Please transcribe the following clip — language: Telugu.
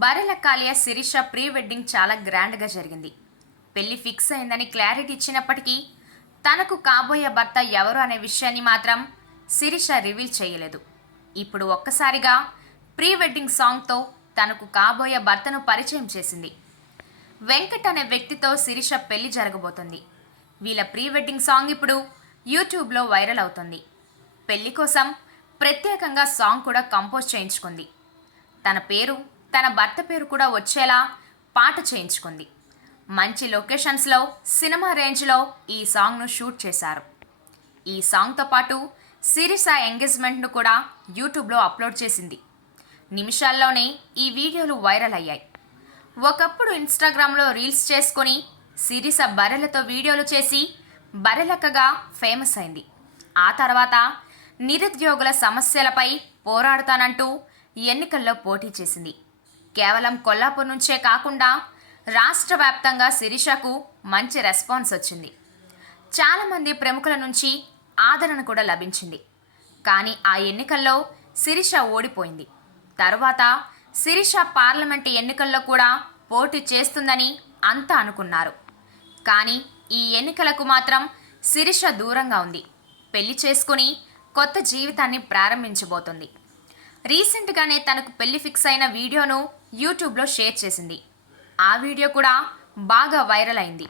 బరెల కాలియా శిరీష ప్రీ వెడ్డింగ్ చాలా గ్రాండ్గా జరిగింది. పెళ్ళి ఫిక్స్ అయిందని క్లారిటీ ఇచ్చినప్పటికీ తనకు కాబోయే భర్త ఎవరు అనే విషయాన్ని మాత్రం శిరీష రివీల్ చేయలేదు. ఇప్పుడు ఒక్కసారిగా ప్రీ వెడ్డింగ్ సాంగ్తో తనకు కాబోయే భర్తను పరిచయం చేసింది. వెంకట్ అనే వ్యక్తితో శిరీష పెళ్ళి జరగబోతుంది. వీళ్ళ ప్రీ వెడ్డింగ్ సాంగ్ ఇప్పుడు యూట్యూబ్లో వైరల్ అవుతుంది. పెళ్ళి కోసం ప్రత్యేకంగా సాంగ్ కూడా కంపోజ్ చేయించుకుంది. తన పేరు తన భర్త పేరు కూడా వచ్చేలా పాట చేయించుకుంది. మంచి లొకేషన్స్లో సినిమా రేంజ్లో ఈ సాంగ్ను షూట్ చేశారు. ఈ సాంగ్తో పాటు సిరిసా ఎంగేజ్మెంట్ను కూడా యూట్యూబ్లో అప్లోడ్ చేసింది. నిమిషాల్లోనే ఈ వీడియోలు వైరల్ అయ్యాయి. ఒకప్పుడు ఇన్స్టాగ్రామ్లో రీల్స్ చేసుకొని సిరిస బర్రెలతో వీడియోలు చేసి బర్రెలక్కగా ఫేమస్ అయింది. ఆ తర్వాత నిరుద్యోగుల సమస్యలపై పోరాడుతానంటూ ఎన్నికల్లో పోటీ చేసింది. కేవలం కొల్లాపూర్ నుంచే కాకుండా రాష్ట్ర వ్యాప్తంగా శిరీషకు మంచి రెస్పాన్స్ వచ్చింది. చాలామంది ప్రముఖుల నుంచి ఆదరణ కూడా లభించింది. కానీ ఆ ఎన్నికల్లో శిరీష ఓడిపోయింది. తరువాత శిరీష పార్లమెంటు ఎన్నికల్లో కూడా పోటీ చేస్తుందని అంతా అనుకున్నారు. కానీ ఈ ఎన్నికలకు మాత్రం శిరీష దూరంగా ఉంది. పెళ్ళి చేసుకుని కొత్త జీవితాన్ని ప్రారంభించబోతుంది. రీసెంట్గానే తనకు పెళ్ళి ఫిక్స్ అయిన వీడియోను యూట్యూబ్లో షేర్ చేసింది. ఆ వీడియో కూడా బాగా వైరల్ అయింది.